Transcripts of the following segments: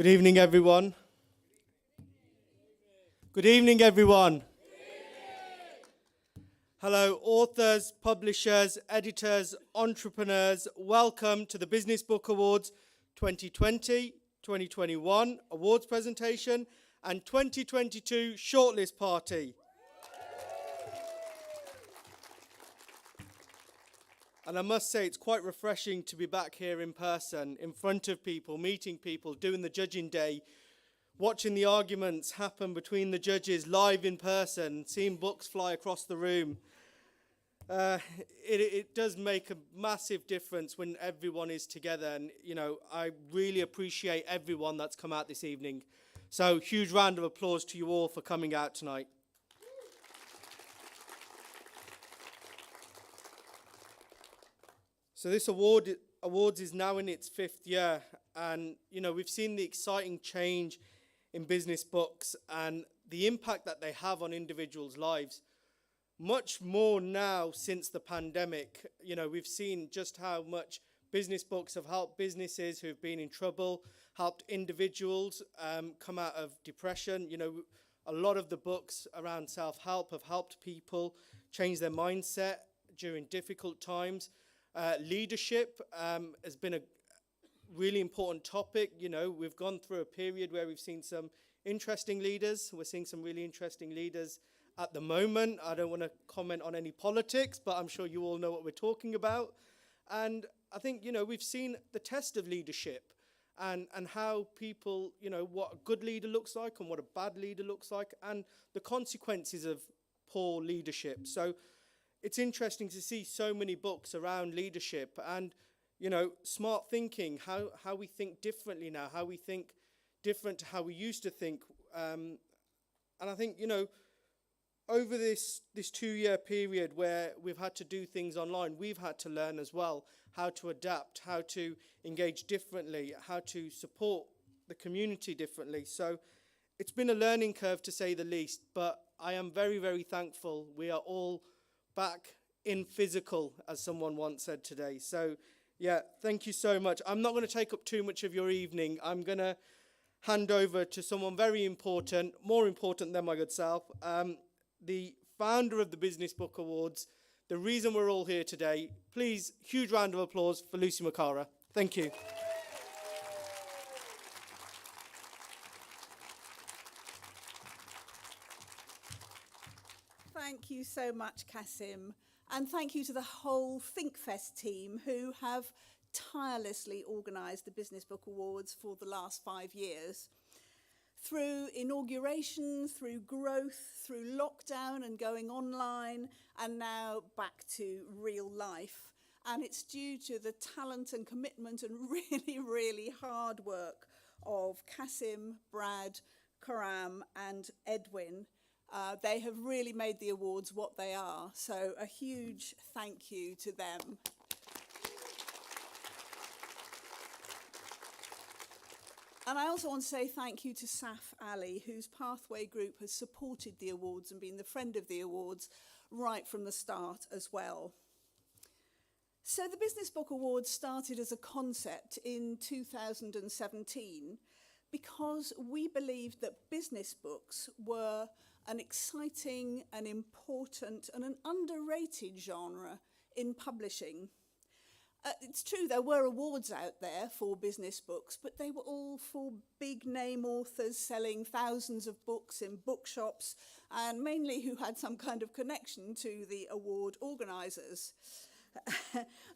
Good evening, everyone. Good evening, everyone. Hello, authors, publishers, editors, entrepreneurs. Welcome to the Business Book Awards 2020, 2021 awards presentation and 2022 shortlist party. And I must say, it's quite refreshing to be back here in person, in front of people, meeting people, doing the judging day, watching the arguments happen between the judges live in person, seeing books fly across the room. It does make a massive difference when everyone is together. And, you know, I really appreciate everyone that's come out this evening. So, huge round of applause to you all for coming out tonight. So this awards is now in its 5th year, and you know we've seen the exciting change in business books and the impact that they have on individuals' lives. Much more now since the pandemic. You know, we've seen just how much business books have helped businesses who've been in trouble, helped individuals come out of depression. You know, a lot of the books around self-help have helped people change their mindset during difficult times. Leadership has been a really important topic. You know, we've gone through a period where we've seen some interesting leaders. We're seeing some really interesting leaders at the moment. I don't want to comment on any politics, but I'm sure you all know what we're talking about. And I think, you know, we've seen the test of leadership and how people, you know, what a good leader looks like and what a bad leader looks like and the consequences of poor leadership. So it's interesting to see so many books around leadership and, you know, smart thinking, how we think differently now, how we think different to how we used to think. And I think, you know, over this 2-year period where we've had to do things online, we've had to learn as well how to adapt, how to engage differently, how to support the community differently. So it's been a learning curve to say the least, but I am very, very thankful we are all back in physical, as someone once said today. So, yeah, thank you so much. I'm not going to take up too much of your evening. I'm going to hand over to someone very important, more important than my good self, the founder of the Business Book Awards, the reason we're all here today. Please, huge round of applause for Lucy Makara. Thank you. Thank you so much, Kasim, and thank you to the whole ThinkFest team who have tirelessly organised the Business Book Awards for the last 5 years. Through inauguration, through growth, through lockdown and going online, and now back to real life. And it's due to the talent and commitment and really, really hard work of Kasim, Brad, Karam and Edwin. They have really made the awards what they are, so a huge thank you to them. And I also want to say thank you to Saf Ali, whose Pathway Group has supported the awards and been the friend of the awards right from the start as well. So the Business Book Awards started as a concept in 2017 because we believed that business books were an exciting, an important and an underrated genre in publishing. It's true there were awards out there for business books, but they were all for big name authors selling thousands of books in bookshops and mainly who had some kind of connection to the award organisers.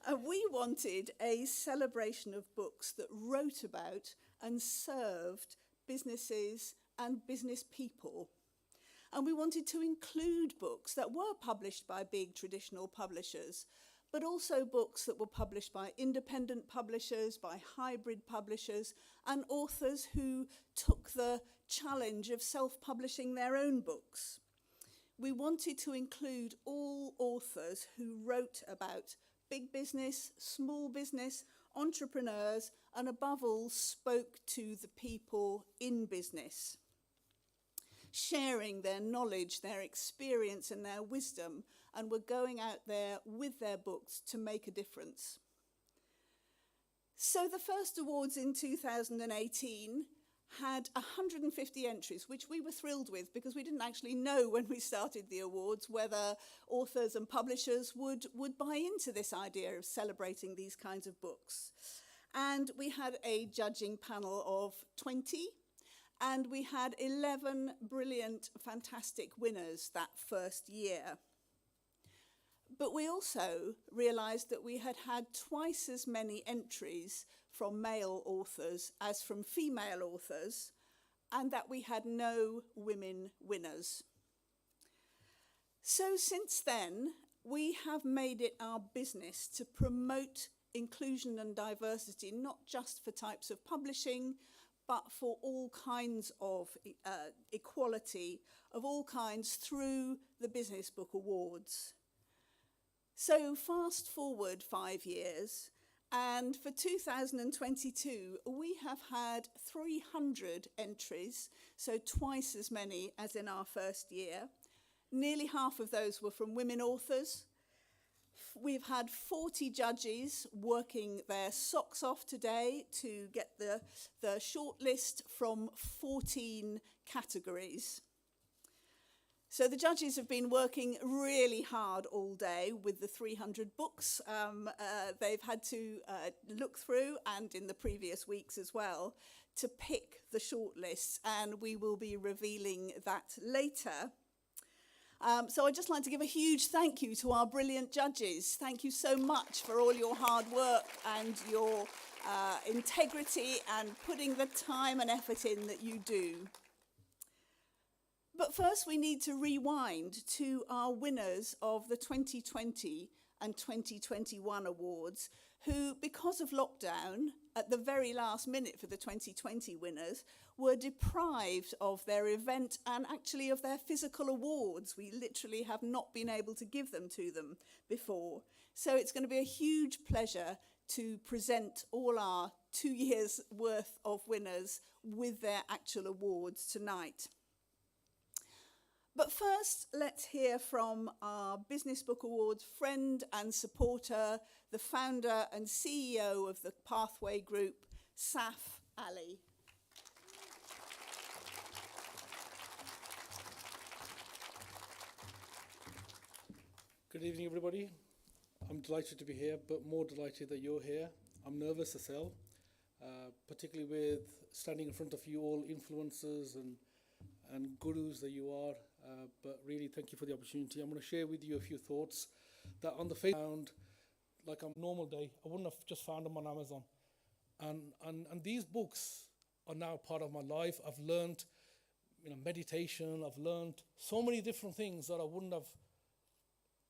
We wanted a celebration of books that wrote about and served businesses and business people. And we wanted to include books that were published by big traditional publishers, but also books that were published by independent publishers, by hybrid publishers, and authors who took the challenge of self-publishing their own books. We wanted to include all authors who wrote about big business, small business, entrepreneurs, and above all, spoke to the people in business, sharing their knowledge, their experience and their wisdom, and were going out there with their books to make a difference. So the first awards in 2018 had 150 entries, which we were thrilled with because we didn't actually know when we started the awards whether authors and publishers would buy into this idea of celebrating these kinds of books. And we had a judging panel of 20, and we had 11 brilliant, fantastic winners that first year. But we also realised that we had had twice as many entries from male authors as from female authors, and that we had no women winners. So since then, we have made it our business to promote inclusion and diversity, not just for types of publishing, but for all kinds of equality of all kinds through the Business Book Awards. So fast forward 5 years, and for 2022, we have had 300 entries, so twice as many as in our first year. Nearly half of those were from women authors. We've had 40 judges working their socks off today to get the shortlist from 14 categories. So the judges have been working really hard all day with the 300 books they've had to look through, and in the previous weeks as well, to pick the shortlists, and we will be revealing that later. So I'd just like to give a huge thank you to our brilliant judges. Thank you so much for all your hard work and your integrity and putting the time and effort in that you do. But first we need to rewind to our winners of the 2020 and 2021 awards, who, because of lockdown, at the very last minute for the 2020 winners, were deprived of their event and actually of their physical awards. We literally have not been able to give them to them before. So it's going to be a huge pleasure to present all our 2 years' worth of winners with their actual awards tonight. But first, let's hear from our Business Book Awards friend and supporter, the founder and CEO of the Pathway Group, Saf Ali. Good evening, everybody. I'm delighted to be here, but more delighted that you're here. I'm nervous as hell, particularly with standing in front of you all influencers and gurus that you are. But really, thank you for the opportunity. I'm going to share with you a few thoughts that on the face found, like a normal day, I wouldn't have just found them on Amazon. And these books are now part of my life. I've learned, meditation. I've learned so many different things that I wouldn't have.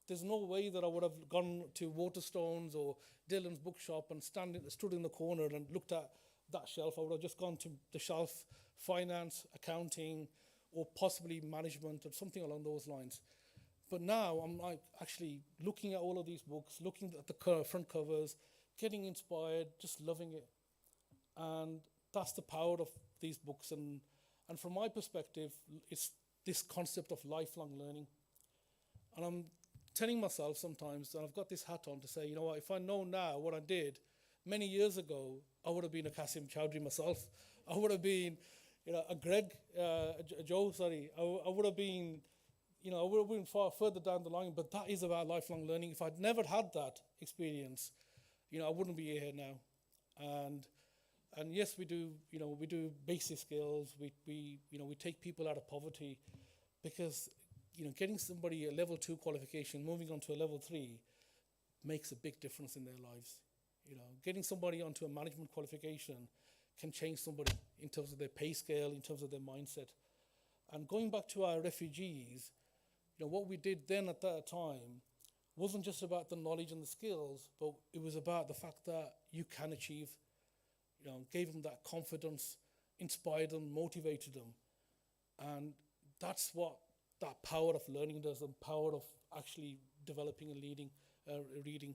There's no way that I would have gone to Waterstones or Dylan's bookshop and stood in the corner and looked at that shelf. I would have just gone to the shelf, finance, accounting, or possibly management or something along those lines. But now I'm like actually looking at all of these books, looking at the front covers, getting inspired, just loving it. And that's the power of these books. And from my perspective, it's this concept of lifelong learning. And I'm telling myself sometimes, and I've got this hat on to say, you know what, if I know now what I did many years ago, I would have been a Kasim Chowdhury myself. I would have been, a Greg, Joe, sorry. I would have been, I would have been far further down the line, but that is about lifelong learning. If I'd never had that experience, I wouldn't be here now. And yes, we do basic skills. We take people out of poverty because, getting somebody a level 2 qualification, moving on to a level 3 makes a big difference in their lives. Getting somebody onto a management qualification can change somebody in terms of their pay scale, in terms of their mindset. And going back to our refugees, what we did then at that time wasn't just about the knowledge and the skills, but it was about the fact that you can achieve, gave them that confidence, inspired them, motivated them. And that's what that power of learning does, and power of actually developing and reading.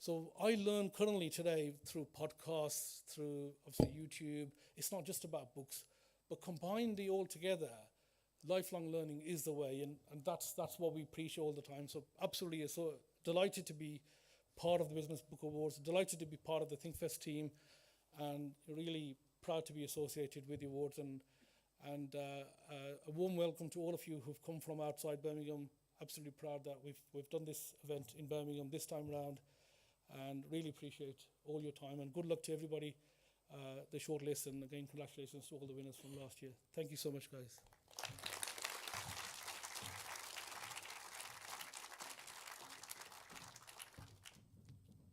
So I learn currently today through podcasts, through obviously YouTube. It's not just about books, but combine the all together. Lifelong learning is the way, and that's what we preach all the time. So absolutely, so delighted to be part of the Business Book Awards, delighted to be part of the ThinkFest team, and really proud to be associated with the awards, and a warm welcome to all of you who've come from outside Birmingham. Absolutely proud that we've done this event in Birmingham this time round, and really appreciate all your time, and good luck to everybody, the shortlist, and again congratulations to all the winners from last year. Thank you so much, guys.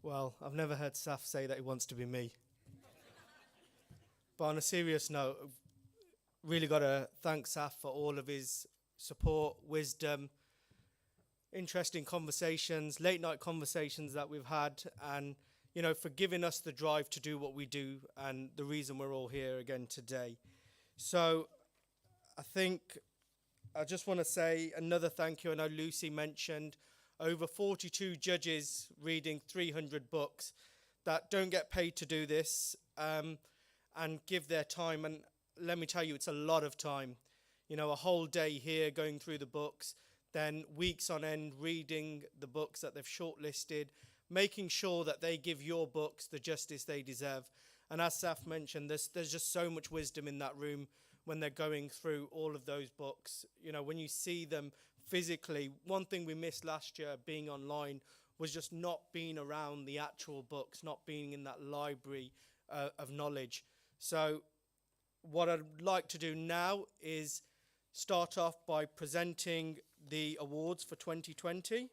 Well, I've never heard Saf say that he wants to be me. But on a serious note, really got to thank Saf for all of his support, wisdom, interesting conversations, late night conversations that we've had, and, you know, for giving us the drive to do what we do and the reason we're all here again today. So I think I just want to say another thank you. I know Lucy mentioned over 42 judges reading 300 books that don't get paid to do this and give their time. And let me tell you, it's a lot of time. You know, a whole day here going through the books, then weeks on end reading the books that they've shortlisted, making sure that they give your books the justice they deserve. And as Saf mentioned, there's just so much wisdom in that room when they're going through all of those books. You know, when you see them physically, one thing we missed last year being online was just not being around the actual books, not being in that library of knowledge. So what I'd like to do now is start off by presenting the awards for 2020.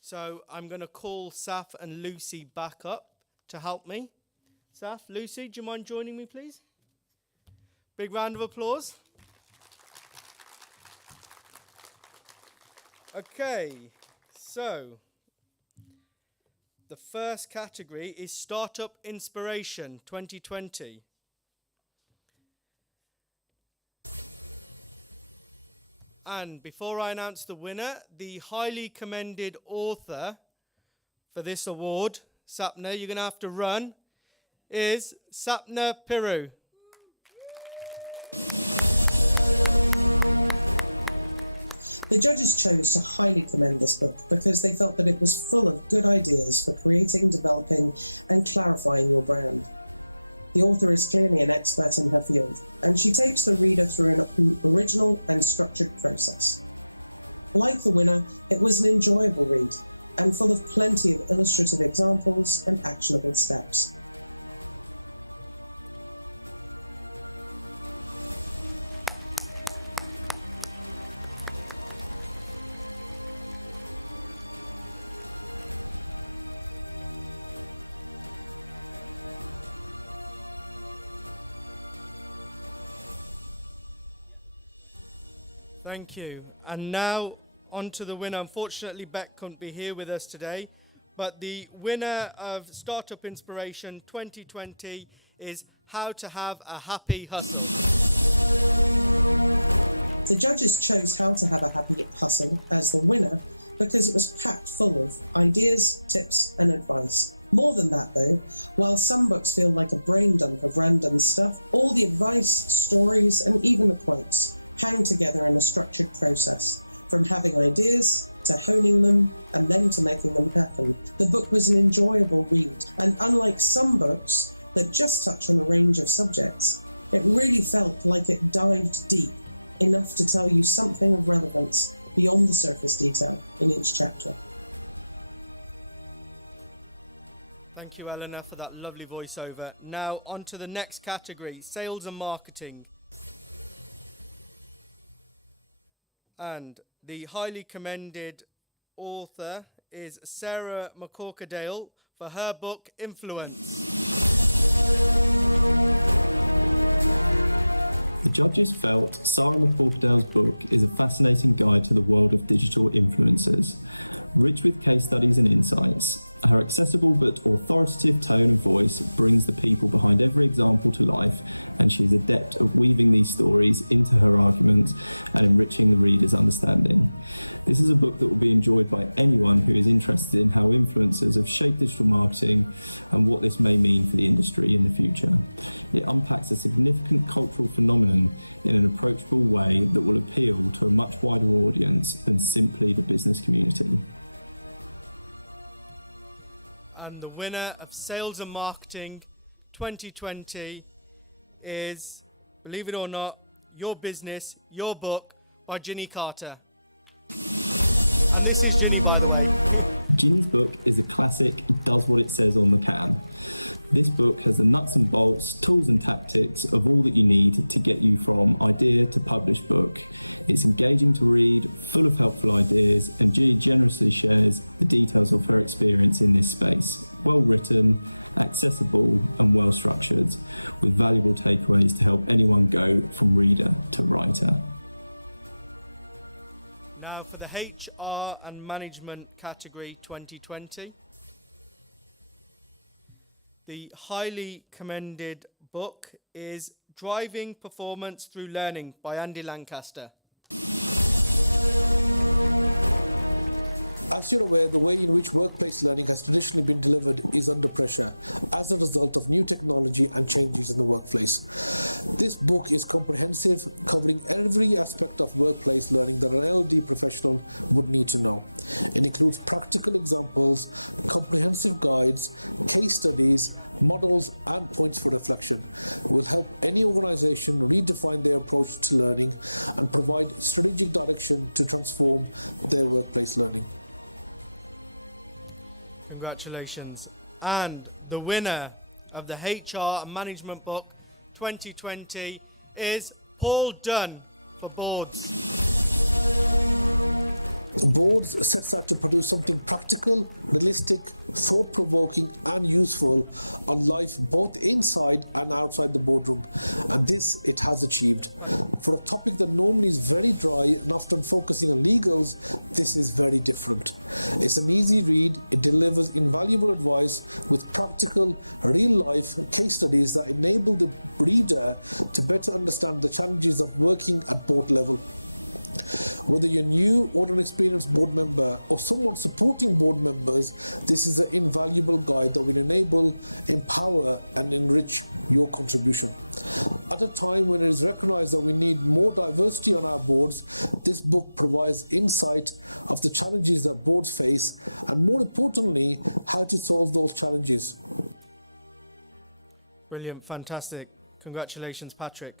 So I'm going to call Saf and Lucy back up to help me. Saf, Lucy, do you mind joining me, please? Big round of applause. Okay, so the first category is Startup Inspiration 2020. And before I announce the winner, the highly commended author for this award, Sapna, you're going to have to run, is Sapna Piru. The judges chose to highly commend this book because they felt that it was full of good ideas for creating, developing, and clarifying your brand. The author is clearly an expert in her field, and she takes the reader through an original and structured process. Like the winner, it was an enjoyable read, and full of plenty of illustrative examples and actionable steps. Thank you. And now on to the winner. Unfortunately, Beck couldn't be here with us today, but the winner of Startup Inspiration 2020 is How to Have a Happy Hustle. The judges chose How to Have a Happy Hustle as the winner because it was packed full of ideas, tips, and advice. More than that though, while some books feel like a brain dump of random stuff, all the advice, stories, and even the quotes hang together in a structured process, from having ideas to honing them and then to making them happen. The book was an enjoyable read, and unlike some books that just touch on a range of subjects, it really felt like it dived deep, enough to tell you something of relevance beyond the surface detail in each chapter. Thank you, Eleanor, for that lovely voiceover. Now on to the next category, Sales and Marketing. And the highly commended author is Sarah McCorkadale for her book, Influence. The judges felt Sarah McCorkadale's book is a fascinating guide to the world of digital influencers, rich with case studies and insights. Her accessible but authoritative tone of voice brings the people behind every example to life, and she is adept at weaving these stories into her arguments and enriching the reader's understanding. This is a book that will be enjoyed by anyone who is interested in how influencers have shaped digital marketing and what this may mean for the industry in the future. It unpacks a significant cultural phenomenon in an approachable way that will appeal to a much wider audience than simply the business community. And the winner of Sales and Marketing 2020 is, believe it or not, Your Business, Your Book by Ginny Carter. And this is Ginny, by the way. Ginny's book is a classic, it does what it says on the can. This book has the nuts and bolts, tools and tactics of all that you need to get you from idea to published book. It's engaging to read, full of helpful ideas, and Ginny generously shares the details of her experience in this space. Well written, accessible and well structured, with valuable takeaways to help anyone go from reader to writer. Now for the HR and Management category 2020. The highly commended book is Driving Performance Through Learning by Andy Lancaster. As you're aware, the way in which workplace learning has traditionally been delivered is under pressure as a result of new technology and changes in the workplace. This book is comprehensive, covering every aspect of workplace learning that an LD professional would need to know. It includes practical examples, comprehensive guides, case studies, models and points for reflection. It will help any organization redefine their approach to learning and provide strategic direction to transform their workplace learning. Congratulations. And the winner of the HR and Management Book 2020 is Paul Dunn for Boards. Boards sets out to produce something practical, realistic, thought-provoking and useful on life both inside and outside the boardroom, and this it has achieved. For a topic that normally is very dry and often focusing on legals, this is very different. It's an easy read, it delivers invaluable advice with practical, real-life case studies that enable the reader to better understand the challenges of working at board level. Whether you're new or an experienced board member or someone supporting board members, this is an invaluable guide that will enable, empower and enrich your contribution. At a time when it is recognized that we need more diversity on our boards, this book provides insight of the challenges that boards face and, more importantly, how to solve those challenges. Brilliant, fantastic. Congratulations, Patrick.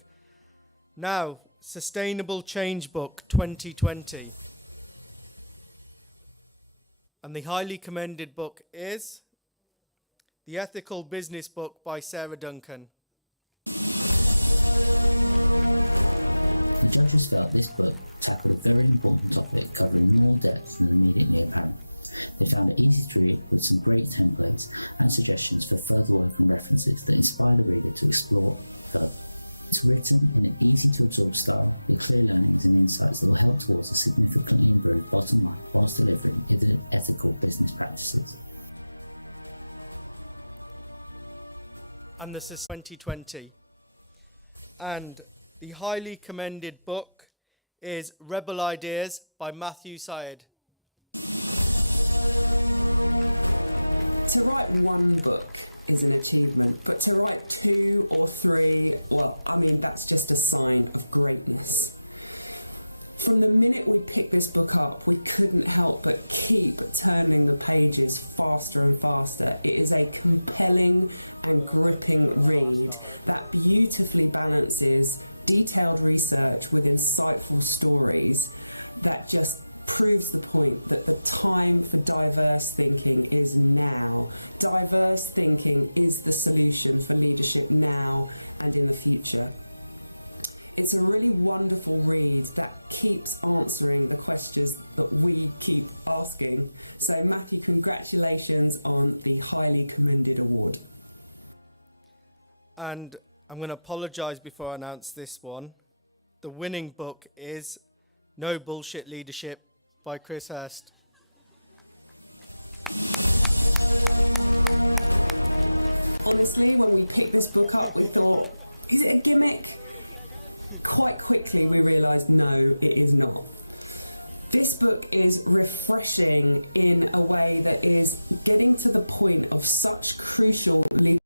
Now, Sustainable Change Book 2020. And the highly commended book is The Ethical Business Book by Sarah Duncan. The judges felt this book tackled a very important topic covering more depth than immediately apparent. They found it easy to read with some great templates and suggestions for further work and references that inspire the reader to explore further. It's written in an easy-to-absorb style with clear learnings and insights that will help towards a significantly improved bottom line whilst delivering ethical business practices. And this is 2020. And the highly commended book is Rebel Ideas by Matthew Syed. To write one book is an achievement, but to write 2 or 3, well, I mean, that's just a sign of greatness. From the minute we picked this book up, we couldn't help but keep turning the pages faster and faster. It is a compelling and gripping read that beautifully balances detailed research with insightful stories that just proves the point that the time for diverse thinking is now. Diverse thinking is the solution for leadership now and in the future. It's a really wonderful read that keeps answering the questions that we keep asking. So Matthew, congratulations on the highly commended award. And I'm going to apologise before I announce this one. The winning book is No Bullshit Leadership by Chris Hurst. Honestly, when we picked this book up, we thought, is it a gimmick? Quite quickly we realised no, it is not. This book is refreshing in a way that is getting to the point of such crucial leadership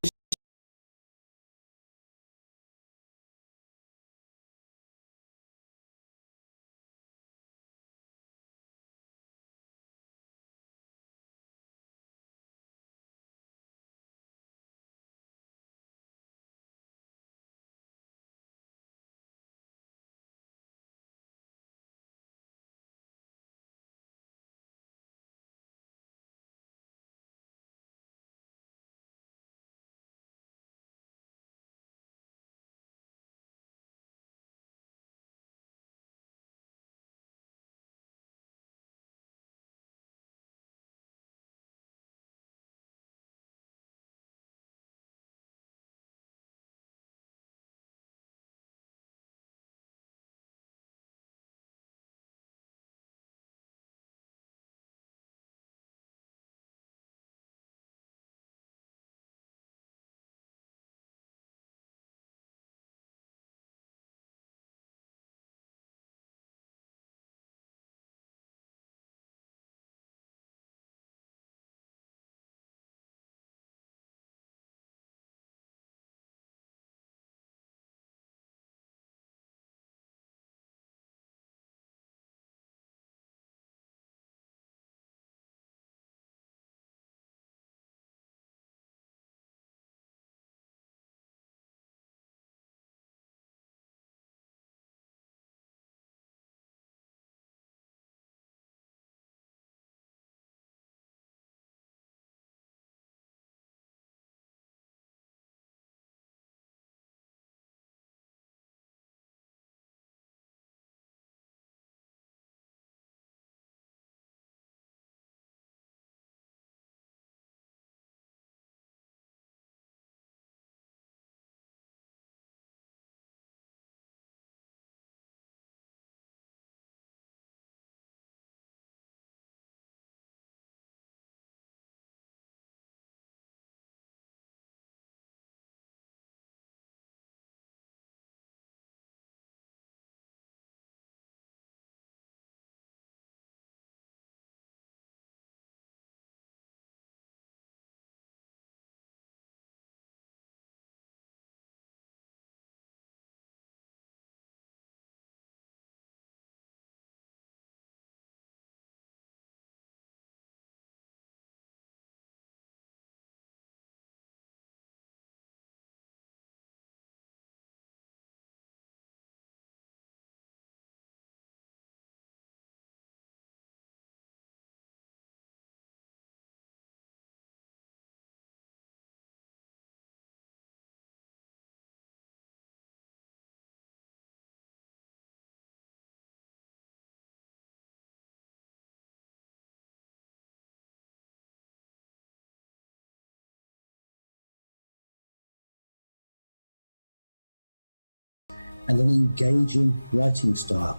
and an engaging writing style.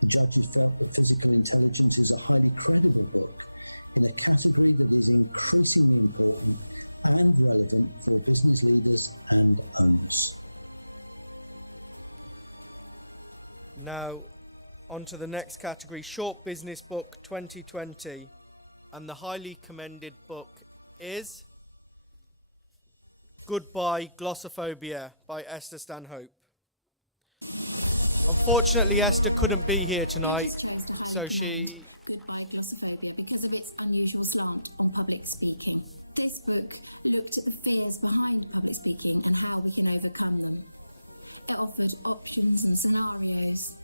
The judges felt that Physical Intelligence is a highly credible book in a category that is increasingly important and relevant for business leaders and owners. Now, on to the next category, Short Business Book 2020. And the highly commended book is Goodbye Glossophobia by Esther Stanhope. Unfortunately, Esther couldn't be here tonight. Judges chose to highly commend Goodbye Glossophobia because of its unusual slant on public speaking. This book looked at the fears behind public speaking and how we can overcome them. It offered options and scenarios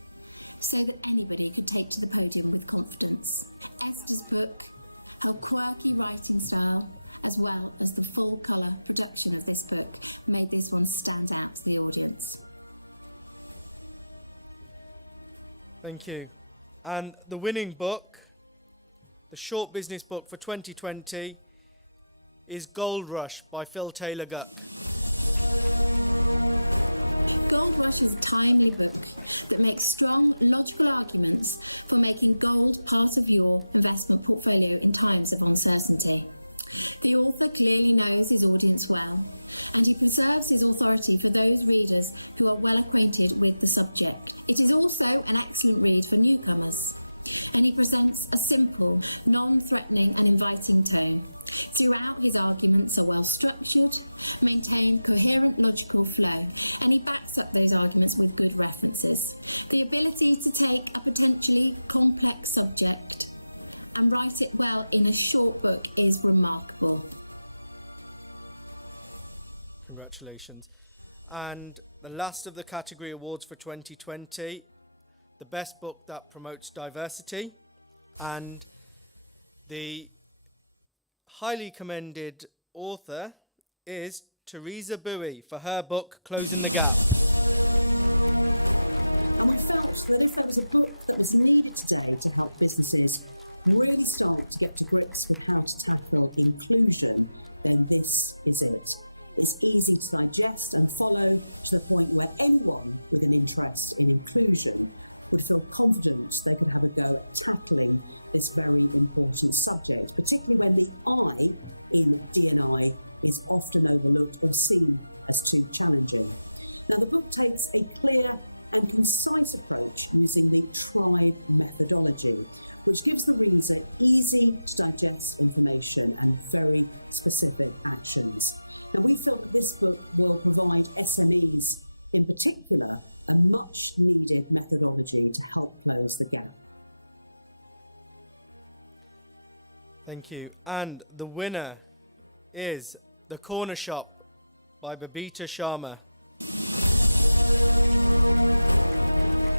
so that anybody could take to the podium with confidence. Esther's book, her quirky writing style, as well as the full colour production of this book, made this one stand out to the audience. Thank you. And the winning book, the Short Business Book for 2020, is Gold Rush by Phil Taylor Guck. Gold Rush is a timely book that makes strong, logical arguments for making gold part of your investment portfolio in times of uncertainty. The author clearly knows his audience well, and he preserves his authority for those readers who are well acquainted with the subject. It is also an excellent read for newcomers, and he presents a simple, non-threatening and inviting tone. Throughout, his arguments are well structured, maintain coherent logical flow, and he backs up those arguments with good references. The ability to take a potentially complex subject and write it well in a short book is remarkable. Congratulations. And the last of the category awards for 2020, the best book that promotes diversity, and the highly commended author is Teresa Bowie for her book Closing the Gap. And we felt that if there was a book that was needed today to help businesses really start to get to grips with how to tackle inclusion, then this is it. It's easy to digest and follow to the point where anyone with an interest in inclusion would feel confident they could have a go at tackling this very important subject, particularly when the I in D&I is often overlooked or seen as too challenging. Now, the book takes a clear and concise approach using the TRIBE methodology, which gives the reader easy to digest information and very specific actions. Now, we feel that this book will provide SMEs in particular a much needed methodology to help close the gap. Thank you. And the winner is The Corner Shop by Babita Sharma.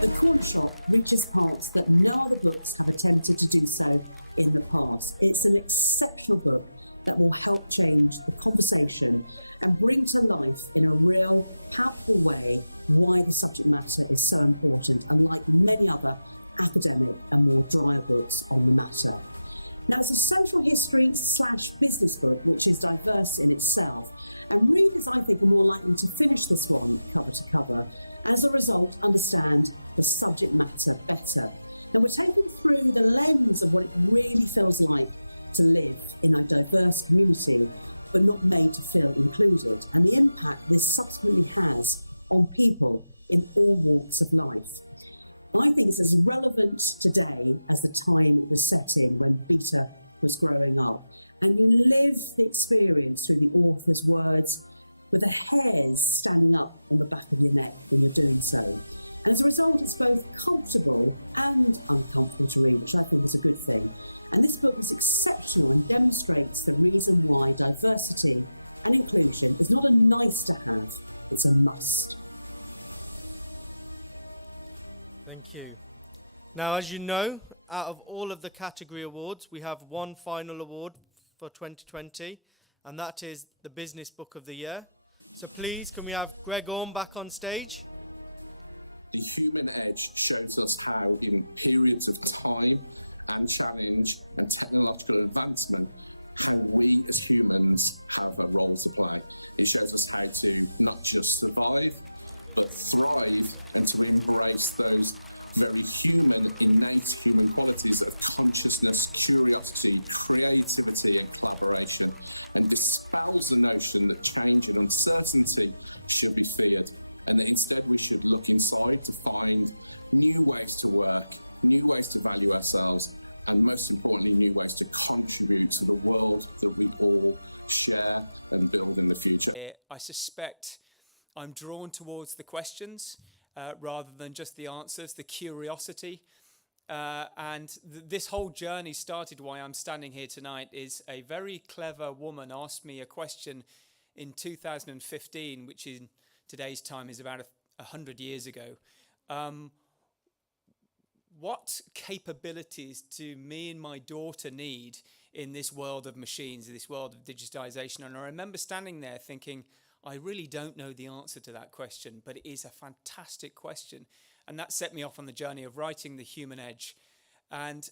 The Corner Shop reaches parts that no other books have attempted to do so in the past. It's an exceptional book that will help change the conversation and bring to life in a real, powerful way why the subject matter is so important, unlike many other academic and more drier books on the matter. Now, it's a social history / business book which is diverse in itself, and readers, I think, are more likely to finish this one cover to cover, and as a result understand the subject matter better. Now, we're taken through the lens of what it really feels like to live in a diverse community, but not made to feel included, and the impact this subsequently has on people in all walks of life. I think it's as relevant today as the time it was set in when Beta was growing up. And you live the experience through the author's words with the hairs standing up on the back of your neck when you're doing so. And as a result, it's both comfortable and uncomfortable to read, which I think is a good thing. And this book is exceptional and demonstrates the reason why diversity and inclusion is not a nice to have, it's a must. Now, as you know, out of all of the category awards, we have one final award for 2020, and that is the Business Book of the Year. So please, can we have Greg Orme back on stage? The Human Edge shows us how in periods of time and challenge and technological advancement, how we as humans have a role to play. It shows us how to not just survive, but thrive, and to embrace those very human, innate human qualities of consciousness, curiosity, creativity, and collaboration, and dispels the notion that change and uncertainty should be feared, and that instead we should look inside to find new ways to work, new ways to value ourselves, and most importantly, new ways to contribute to the world that we all share and build in the future. I suspect I'm drawn towards the questions rather than just the answers, the curiosity. This whole journey started why I'm standing here tonight is a very clever woman asked me a question in 2015, which in today's time is about 100 years ago. What capabilities do me and my daughter need in this world of machines, this world of digitization? And I remember standing there thinking, I really don't know the answer to that question, but it is a fantastic question. And that set me off on the journey of writing The Human Edge. And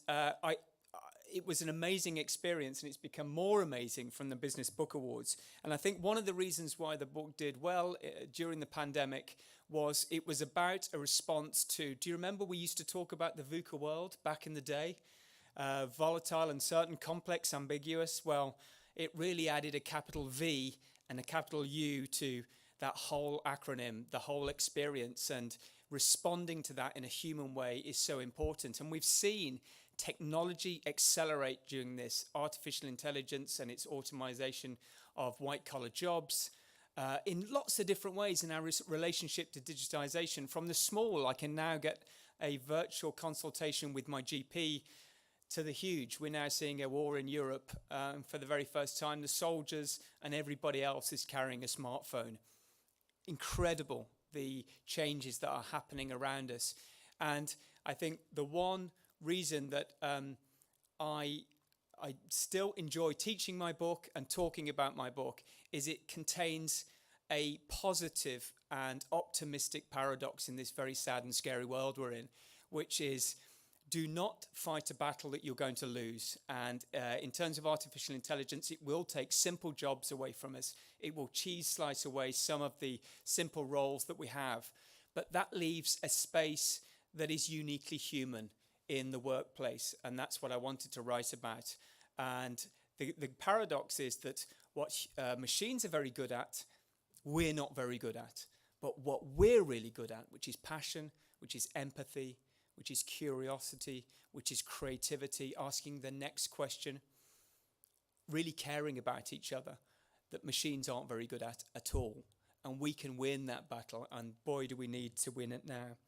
it was an amazing experience, and it's become more amazing from the Business Book Awards. And I think one of the reasons why the book did well during the pandemic was it was about a response to, do you remember we used to talk about the VUCA world back in the day? Volatile, uncertain, complex, ambiguous. Well, it really added a capital V and a capital U to that whole acronym, the whole experience, and responding to that in a human way is so important. And we've seen technology accelerate during this, artificial intelligence and its automation of white-collar jobs in lots of different ways in our relationship to digitization. From the small, I can now get a virtual consultation with my GP, to the huge. We're now seeing a war in Europe for the very first time. The soldiers and everybody else is carrying a smartphone. Incredible, the changes that are happening around us. And I think the one reason that I still enjoy teaching my book and talking about my book is it contains a positive and optimistic paradox in this very sad and scary world we're in, which is do not fight a battle that you're going to lose. And in terms of artificial intelligence, it will take simple jobs away from us. It will cheese slice away some of the simple roles that we have. But that leaves a space that is uniquely human in the workplace. And that's what I wanted to write about. And the paradox is that what machines are very good at, we're not very good at. But what we're really good at, which is passion, which is empathy, which is curiosity, which is creativity, asking the next question, really caring about each other, that machines aren't very good at all. And we can win that battle, and boy, do we need to win it now.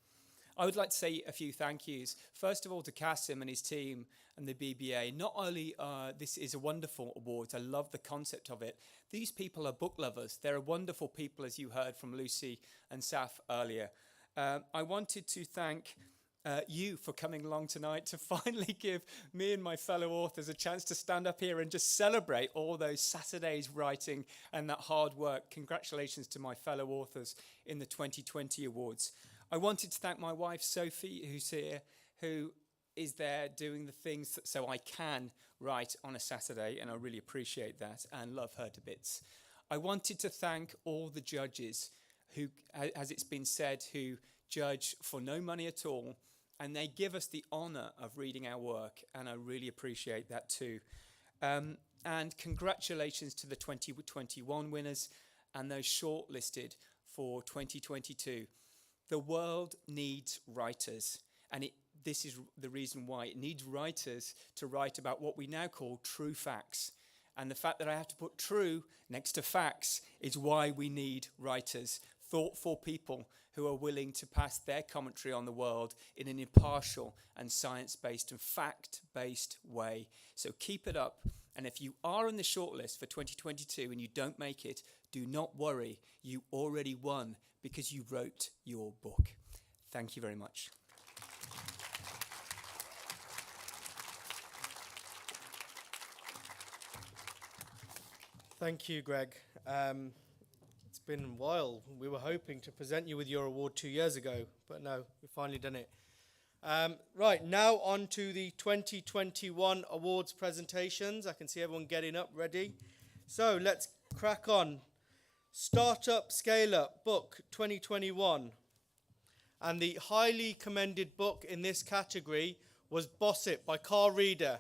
I would like to say a few thank yous. First of all, to Kasim and his team and the BBA. Not only this is a wonderful award, I love the concept of it. These people are book lovers. They're wonderful people, as you heard from Lucy and Saf earlier. I wanted to thank you for coming along tonight to finally give me and my fellow authors a chance to stand up here and just celebrate all those Saturdays writing and that hard work. Congratulations to my fellow authors in the 2020 awards. I wanted to thank my wife, Sophie, who's here, who is there doing the things so I can write on a Saturday, and I really appreciate that and love her to bits. I wanted to thank all the judges who, as it's been said, who judge for no money at all, and they give us the honour of reading our work, and I really appreciate that too. And congratulations to the 2021 winners and those shortlisted for 2022. The world needs writers, and this is the reason why. It needs writers to write about what we now call true facts. And the fact that I have to put true next to facts is why we need writers, thoughtful people who are willing to pass their commentary on the world in an impartial and science-based and fact-based way. So keep it up. And if you are on the shortlist for 2022 and you don't make it, do not worry. You already won because you wrote your book. Thank you very much. Thank you, Greg. It's been a while. We were hoping to present you with your award 2 years ago, but no, we've finally done it. Right, now on to the 2021 awards presentations. I can see everyone getting up ready. So let's crack on. Startup Scale Up Book 2021. And the highly commended book in this category was Boss It by Carl Reeder.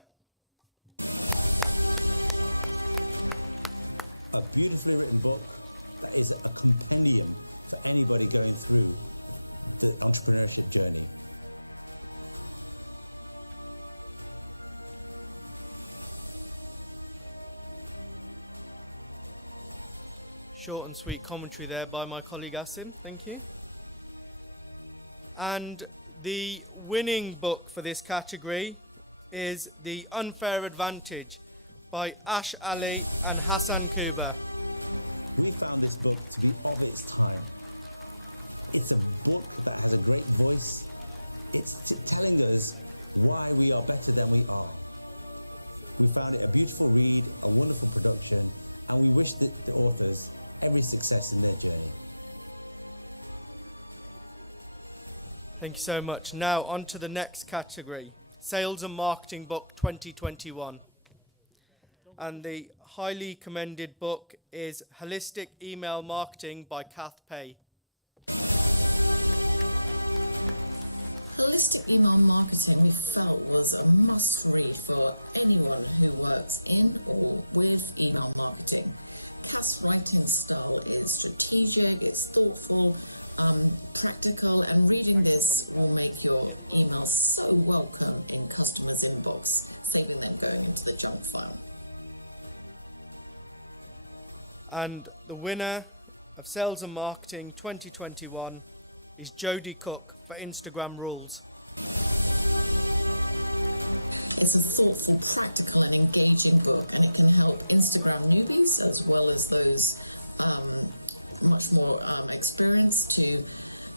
A beautifully written book that is a compendium for anybody going through the entrepreneurship journey. Short and sweet commentary there by my colleague Asim, thank you. And the winning book for this category is The Unfair Advantage by Ash Ali and Hassan Kuba. We found this book to be of its time. It's a book that has a great voice. It's telling us why we are better than we are. We found it a beautiful read, a wonderful production, and we wish that the authors every success in their journey. Thank you so much. Now on to the next category, Sales and Marketing Book 2021. And the highly commended book is Holistic Email Marketing by Kath Pay. Holistic email marketing we felt was a must read for anyone who works in or with email marketing. Kath's writing style is strategic, it's thoughtful, practical, and reading this will make your emails so welcome in customers' inbox, saving them going into the junk file. And the winner of Sales and Marketing 2021 is Jodie Cook for Instagram Rules. It's a thoughtful, practical and engaging book, and it can help Instagram newbies as well as those much more experienced to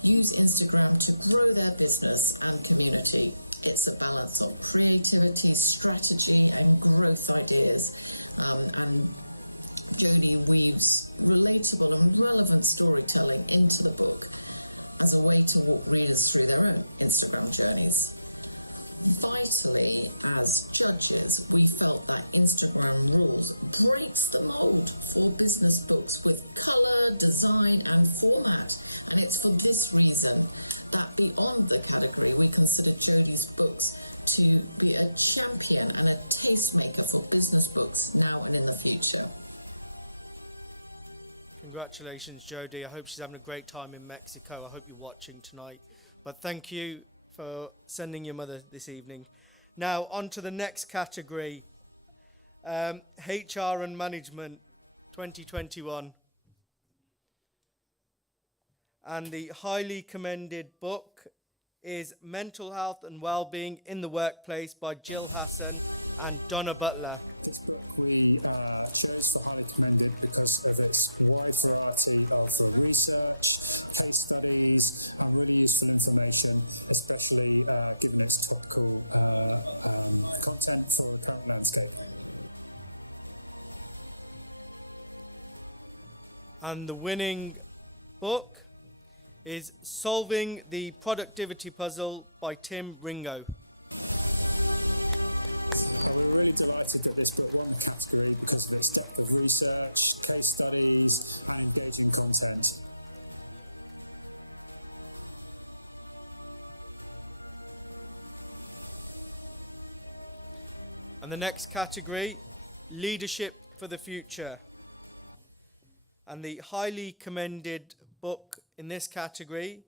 use Instagram to grow their business and community. It's a balance of creativity, strategy and growth ideas, and Jodie weaves relatable and relevant storytelling into the book as a way to walk readers through their own Instagram journeys. Vitally, as judges, we felt that Instagram Rules breaks the mold for business books with colour, design and format. And it's for this reason that beyond the category, we consider Jodie's books to be a champion and a tastemaker for business books now and in the future. Congratulations, Jodie. I hope she's having a great time in Mexico. I hope you're watching tonight. But thank you for sending your mother this evening. Now on to the next category, HR and Management 2021. And the highly commended book is Mental Health and Wellbeing in the Workplace by Jill Hassan and Donna Butler. This book we chose for highly commended because of its wide variety of research, case studies and really useful information, especially given its topical content for the current landscape. And the winning book is Solving the Productivity Puzzle by Tim Ringo. We're really delighted that this book won the category because of its depth of research, case studies and engaging content. And the next category, Leadership for the Future. And the highly commended book in this category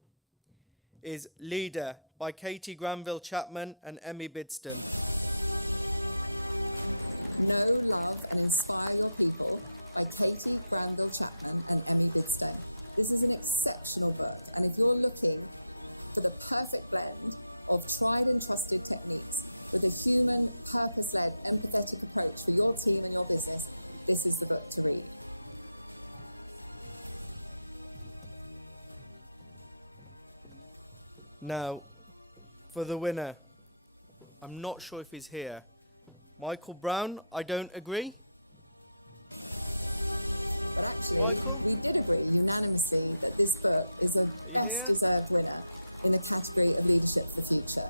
is Leader by Katie Granville Chapman and Emmy Bidston. Know, Love and Inspire Your People by Katie Granville Chapman and Emmy Bidston. This is an exceptional book, and if you're looking for the perfect blend of tried and trusted techniques with a human, purpose-led, empathetic approach for your team and your business, this is the book to read. Now, for the winner, I'm not sure if he's here. Michael Brown, I don't agree. But actually, we did agree unanimously that this book is a best deserved winner in the category of Leadership for the Future.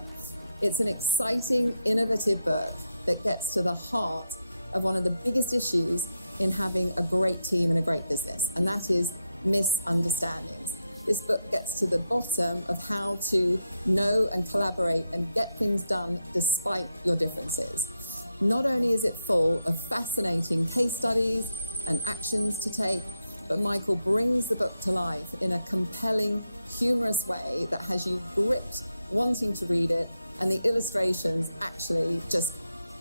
It's an exciting, innovative book that gets to the heart of one of the biggest issues in having a great team and a great business, and that is misunderstandings. This book gets to the bottom of how to know and collaborate and get things done despite your differences. Not only is it full of fascinating case studies and actions to take, but Michael brings the book to life in a compelling, humorous way that has you gripped, wanting to read it, and the illustrations actually just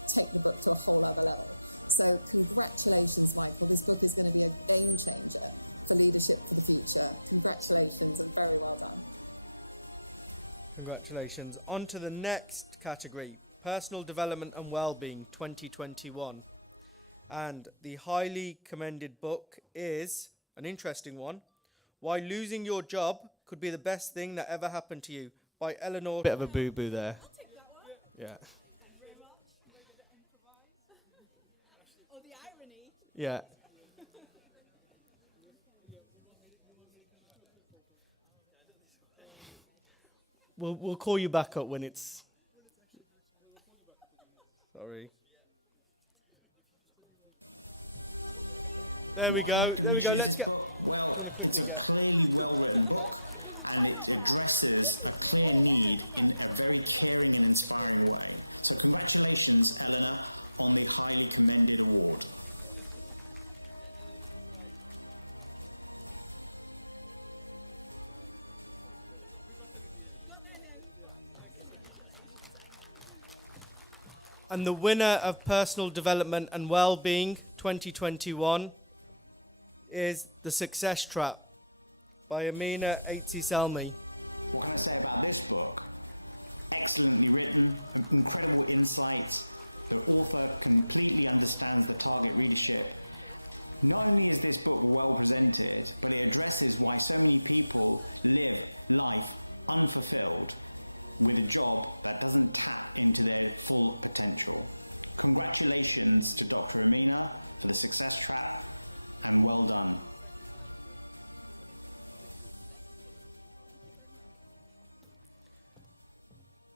take the book to a whole other level. So congratulations, Michael. This book is going to be a game changer for leadership for the future. Congratulations and very well done. Congratulations. On to the next category, Personal Development and Wellbeing 2021. And the highly commended book is an interesting one, Why Losing Your Job Could Be the Best Thing That Ever Happened to You, by Eleanor. Bit of a boo-boo there. I'll take that one. Yeah. Thank you very much. Oh, the irony. Yeah. We'll call you back up when it's... Sorry. There we go. Do we choose this book? Well, it's a clearly well-written book, and it addresses a clear need in a very caring and inspiring way. So congratulations, Eleanor, on the highly commended award. And the winner of Personal Development and Wellbeing 2021 is The Success Trap by Amina Aitzi-Selmi. What can I say about this book? Excellently written, incredible insights. The author completely understands the target readership. Not only is this book well presented, but it addresses why so many people live life unfulfilled with a job that doesn't tap into their full potential. Congratulations to Dr. Amina for The Success Trap, and well done.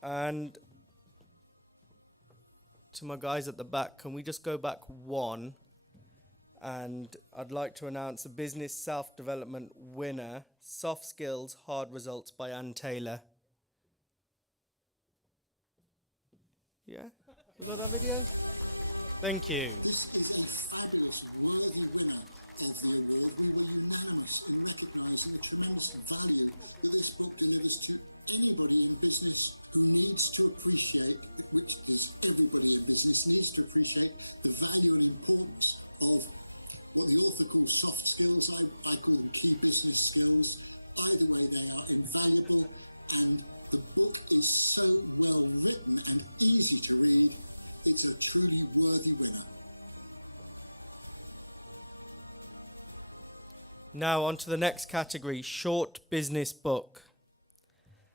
And to my guys at the back, can we just go back one? And I'd like to announce the Business Self-Development winner, Soft Skills, Hard Results by Ann Taylor. Yeah? You got that video? Thank you. This is a fabulous, worthy winner of the award. We were unanimous in recognising the tremendous value that this book delivers to anybody in business who needs to appreciate, which is everybody in business needs to appreciate, the value and importance of what the author calls soft skills. I call them key business skills. Either way, they are invaluable, and the book is so well written and easy to read. It's a truly worthy winner. Now on to the next category, Short Business Book.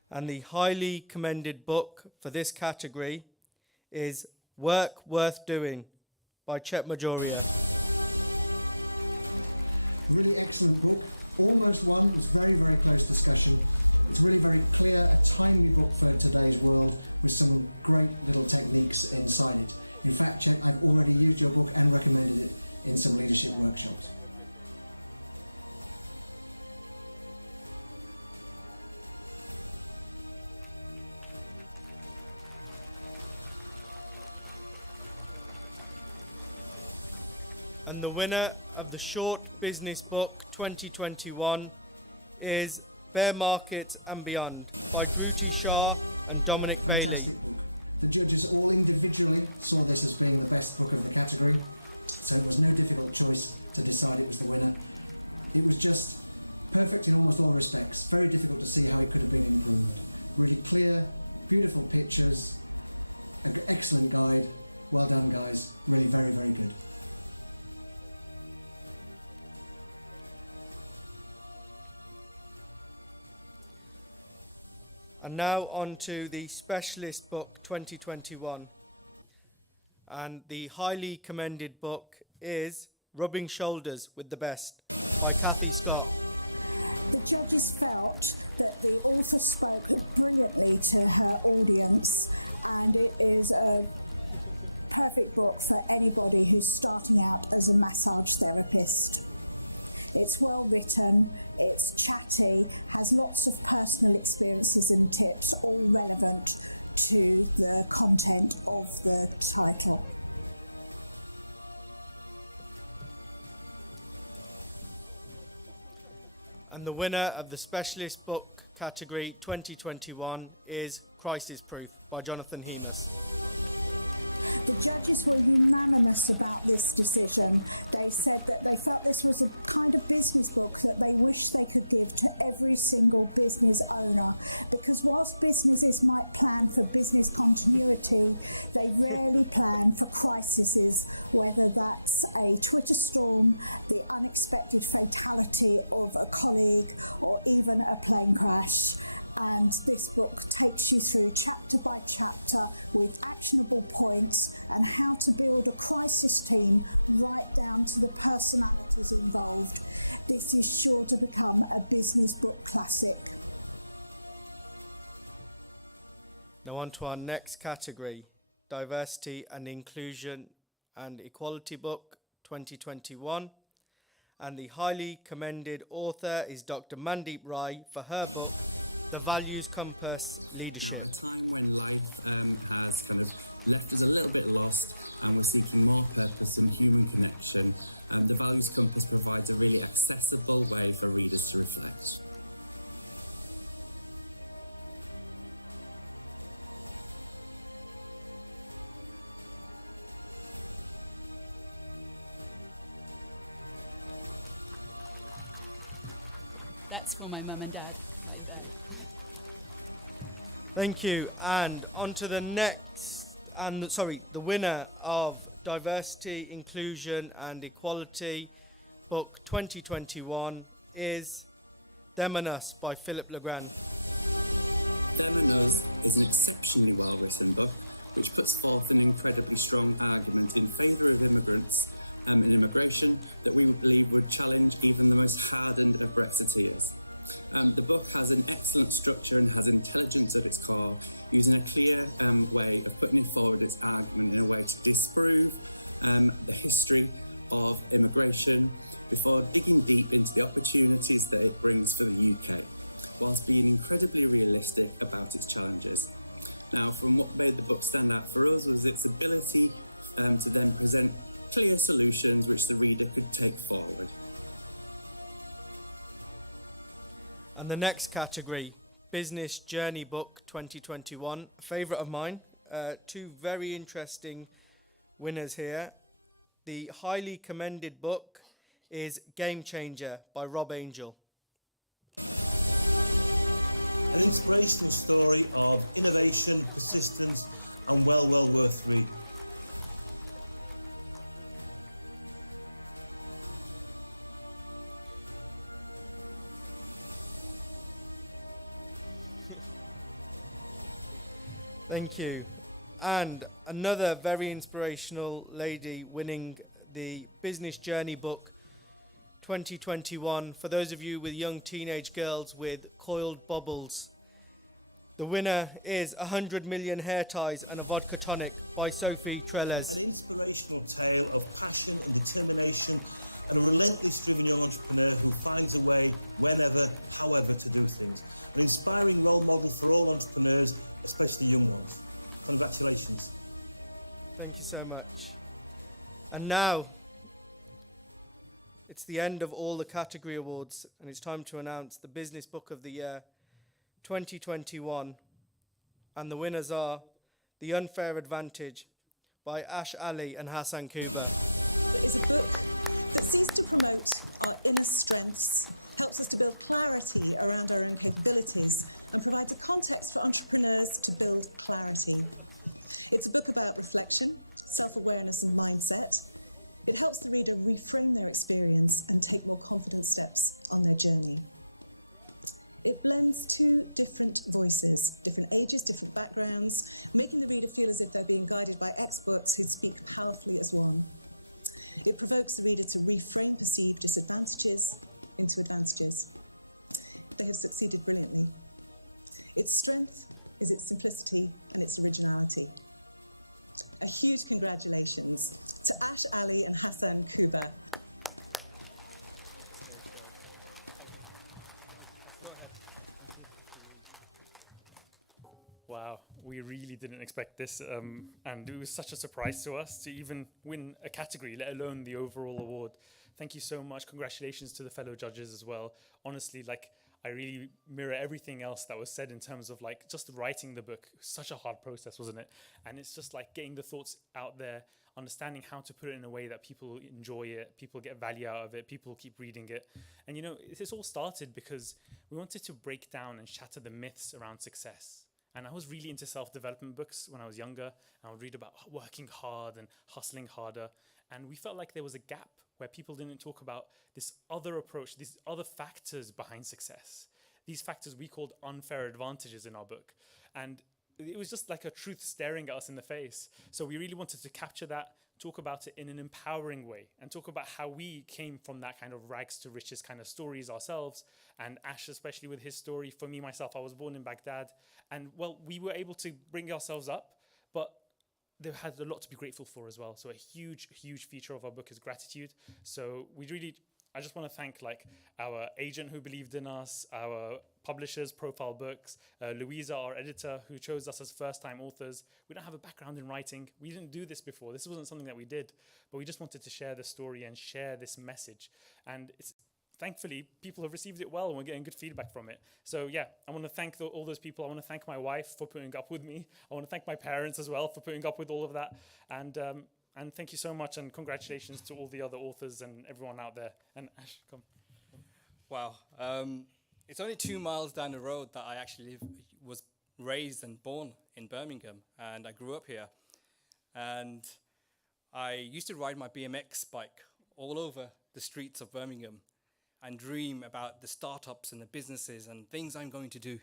And the highly commended book for this category is Work Worth Doing by Chet Majoria. Really excellent book. Almost won. It was very, very close discussion. It's really very clear, a timely book for today's world with some great little techniques inside it. In fact, Chet, I've already used your book and recommended it in some leadership workshops. And the winner of the Short Business Book 2021 is Bear Market and Beyond by Kruti Shah and Dominic Bailey. Fantastic book. The judges all individually saw this as being the best book of the category, so it was no difficult choice to decide it was the winner. It was just perfect in almost all respects. Very difficult to see how it could have been improved. Really clear, beautiful pictures, an excellent guide. Well done, guys. Really very, very good. And now on to the Specialist Book 2021. And the highly commended book is Rubbing Shoulders with the Best by Kathy Scott. The judges felt that the author spoke brilliantly to her audience, and it is a perfect book for anybody who's starting out as a massage therapist. It's well written, it's chatty, has lots of personal experiences and tips, all relevant to the content of the title. And the winner of the Specialist Book category 2021 is Crisis Proof by Jonathan Hemus. The judges were unanimous about this decision. They said that they felt this was a kind of business book that they wish they could give to every single business owner, because whilst businesses might plan for business continuity, they rarely plan for crises, whether that's a Twitter storm, the unexpected fatality of a colleague, or even a plane crash. And this book takes you through chapter by chapter with actionable points and how to build a crisis team right down to the personalities involved. This is sure to become a business book classic. Now on to our next category, Diversity and Inclusion and Equality Book 2021. And the highly commended author is Dr. Mandeep Rai for her book, The Values Compass Leadership. Now, a time when life has kind of left us a little bit lost and we're seeking more purpose and human connection, the Values Compass provides a really accessible way for readers to reflect. That's for my mum and dad. Thank you. And on to the the winner of Diversity, Inclusion and Equality Book 2021 is Them and Us by Philip Legrand. Them and Us is an exceptionally well-written book which puts forth an incredibly strong argument in favour of immigrants and immigration that we would believe would challenge even the most hardened of Brexiteers. The book has an excellent structure and has intelligence at its core, using a clear way of putting forward its argument in a way to disprove the history of immigration before digging deep into the opportunities that it brings for the UK, whilst being incredibly realistic about its challenges. Now, from what made the book stand out for us was its ability to then present clear solutions which the reader could take forward. And the next category, Business Journey Book 2021, a favourite of mine. Two very interesting winners here. The highly commended book is Game Changer by Rob Angel. An inspirational story of innovation, persistence, and well worth read. Thank you. And another very inspirational lady winning the Business Journey Book 2021 for those of you with young teenage girls with coiled bubbles. The winner is 100 Million Hair Ties and a Vodka Tonic by Sophie Trelez. An inspirational tale of passion and determination and a relentless driven young entrepreneur who finds a way whenever, however to do things. An inspiring role model for all entrepreneurs, especially young ones. Congratulations. Thank you so much. And now, it's the end of all the category awards and it's time to announce the Business Book of the Year 2021. And the winners are The Unfair Advantage by Ash Ali and Hassan Kuba. It is a book that seeks to promote our inner strengths, helps us to build clarity around our own capabilities, and provides a context for entrepreneurs to build clarity. It's a book about reflection, self-awareness and mindset. It helps the reader reframe their experience and take more confident steps on their journey. It blends two different voices, different ages, different backgrounds, making the reader feel as if they're being guided by experts who speak powerfully as one. It provokes the reader to reframe perceived disadvantages into advantages. They have succeeded brilliantly. Its strength is its simplicity and its originality. a huge congratulations to Ash Ali and Hassan Kuba. Wow, we really didn't expect this, and it was such a surprise to us to even win a category, let alone the overall award. Thank you so much. Congratulations to the fellow judges as well. Honestly, like, I really mirror everything else that was said in terms of like just writing the book. It was such a hard process, wasn't it? And it's just like getting the thoughts out there, understanding how to put it in a way that people enjoy it, people get value out of it, people keep reading it. And you know, this all started because we wanted to break down and shatter the myths around success. And I was really into self-development books when I was younger. I would read about working hard and hustling harder. And we felt like there was a gap where people didn't talk about this other approach, these other factors behind success. These factors we called unfair advantages in our book. And it was just like a truth staring at us in the face. So we really wanted to capture that, talk about it in an empowering way, and talk about how we came from that kind of rags to riches kind of stories ourselves. And Ash, especially with his story. For me, myself, I was born in Baghdad. And well, we were able to bring ourselves up, but they had a lot to be grateful for as well. So a huge, huge feature of our book is gratitude. So I just want to thank like our agent who believed in us, our publishers, Profile Books, Louisa, our editor, who chose us as first-time authors. We don't have a background in writing. We didn't do this before. This wasn't something that we did, but we just wanted to share the story and share this message. And thankfully, people have received it well and we're getting good feedback from it. So yeah, I want to thank all those people. I want to thank my wife for putting up with me. I want to thank my parents as well for putting up with all of that. And thank you so much, and congratulations to all the other authors and everyone out there. And Ash, come. Wow. It's only 2 miles down the road that I actually was raised and born in Birmingham, and I grew up here. And I used to ride my BMX bike all over the streets of Birmingham and dream about the startups and the businesses and things I'm going to do.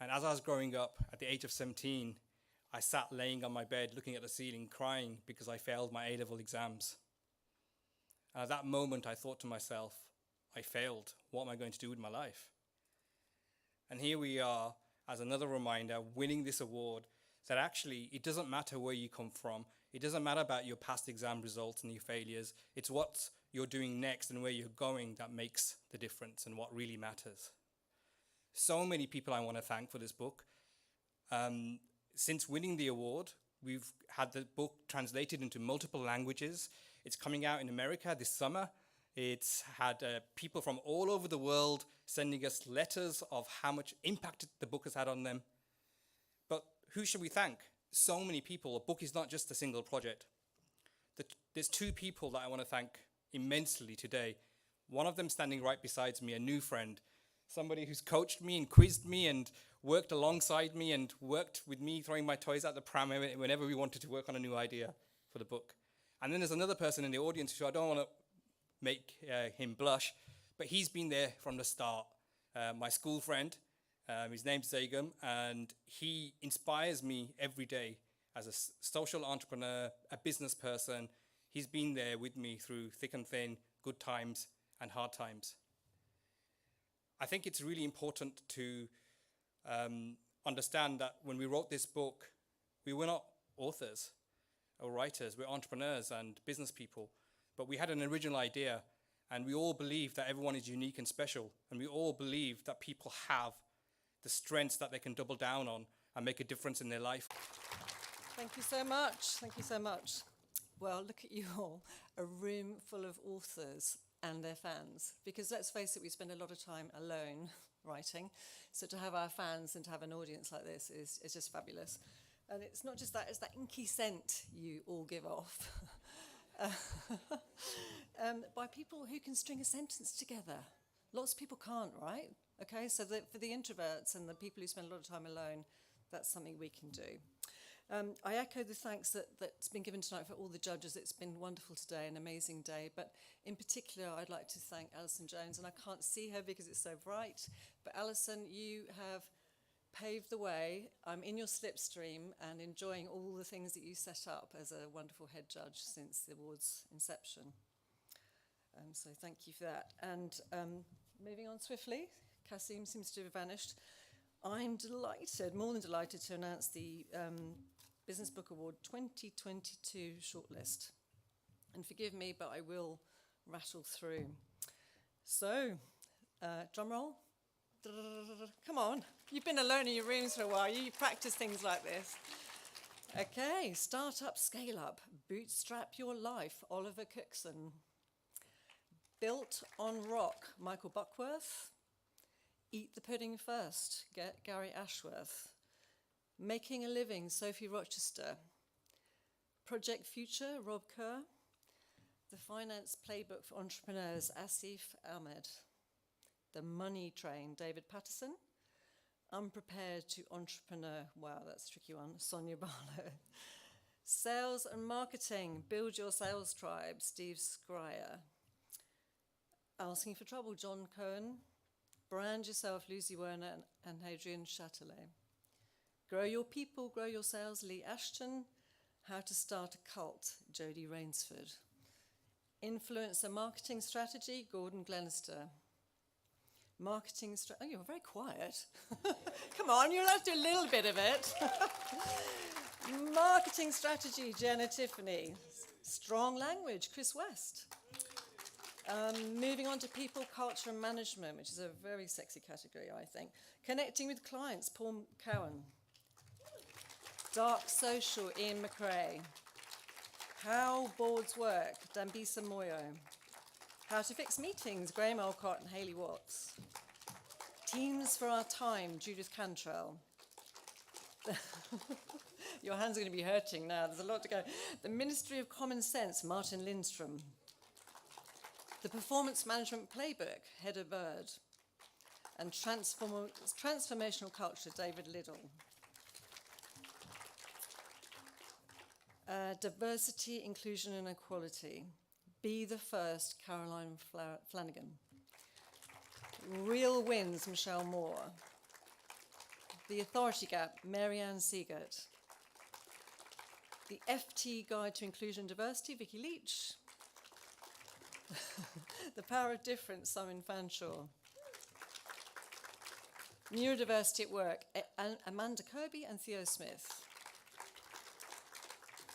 And as I was growing up, at the age of 17, I sat laying on my bed looking at the ceiling crying because I failed my A-level exams. And at that moment, I thought to myself, I failed. What am I going to do with my life? And here we are, as another reminder, winning this award, that actually it doesn't matter where you come from. It doesn't matter about your past exam results and your failures. It's what you're doing next and where you're going that makes the difference and what really matters. So many people I want to thank for this book. Since winning the award, we've had the book translated into multiple languages. It's coming out in America this summer. It's had people from all over the world sending us letters of how much impact the book has had on them. But who should we thank? So many people. A book is not just a single project. There's 2 people that I want to thank immensely today. One of them standing right beside me, a new friend, somebody who's coached me and quizzed me and worked alongside me and worked with me throwing my toys at the pram whenever we wanted to work on a new idea for the book. And then there's another person in the audience who I don't want to make him blush, but he's been there from the start. My school friend, his name's Zagum, and he inspires me every day as a social entrepreneur, a business person. He's been there with me through thick and thin, good times and hard times. I think it's really important to understand that when we wrote this book, we were not authors or writers, we're entrepreneurs and business people, but we had an original idea, and we all believe that everyone is unique and special, and we all believe that people have the strengths that they can double down on and make a difference in their life. Thank you so much. Thank you so much. Well, look at you all, a room full of authors and their fans. Because let's face it, we spend a lot of time alone writing. So to have our fans and to have an audience like this is just fabulous. And it's not just that, it's that inky scent you all give off. By people who can string a sentence together. Lots of people can't, right? Okay, so for the introverts and the people who spend a lot of time alone, that's something we can do. I echo the thanks that's been given tonight for all the judges. It's been wonderful today, an amazing day. But in particular, I'd like to thank Alison Jones, and I can't see her because it's so bright. But Alison, you have paved the way. I'm in your slipstream and enjoying all the things that you set up as a wonderful head judge since the award's inception. So thank you for that. And moving on swiftly, Kasim seems to have vanished. I'm delighted, more than delighted, to announce the Business Book Award 2022 shortlist. And forgive me, but I will rattle through. So, drum roll. Come on, you've been alone in your rooms for a while. You practice things like this. Okay, Start Up, Scale Up, Bootstrap Your Life, Oliver Cookson. Built on Rock, Michael Buckworth. Eat the Pudding First, Gary Ashworth. Making a Living, Sophie Rochester. Project Future, Rob Kerr. The Finance Playbook for Entrepreneurs, Asif Ahmed. The Money Train, David Patterson. Unprepared to Entrepreneur, wow, that's a tricky one, Sonia Barlow. Sales and Marketing, Build Your Sales Tribe, Steve Scryer. Asking for Trouble, John Cohen. Brand Yourself, Lucy Werner and Adrian Chatelet. Grow Your People, Grow Your Sales, Lee Ashton. How to Start a Cult, Jodie Rainsford. Influencer Marketing Strategy, Gordon Glenister. Oh, you're very quiet. Come on, you'll have to do a little bit of it. Marketing Strategy, Jenna Tiffany. Strong Language, Chris West. Moving on to People, Culture and Management, which is a very sexy category, I think. Connecting with Clients, Paul Cowan. Dark Social, Ian McRae. How Boards Work, Dambisa Moyo. How to Fix Meetings, Graham Alcott and Hayley Watts. Teams for Our Time, Judith Cantrell. Your hands are going to be hurting now, there's a lot to go. The Ministry of Common Sense, Martin Lindstrom. The Performance Management Playbook, Heather Bird. And Transformational Culture, David Liddell. Diversity, Inclusion and Equality. Be the First, Caroline Flanagan. Real Wins, Michelle Moore. The Authority Gap, Marianne Siegert. The FT Guide to Inclusion and Diversity, Vicky Leach. The Power of Difference, Simon Fanshawe. Neurodiversity at Work, Amanda Kirby and Theo Smith.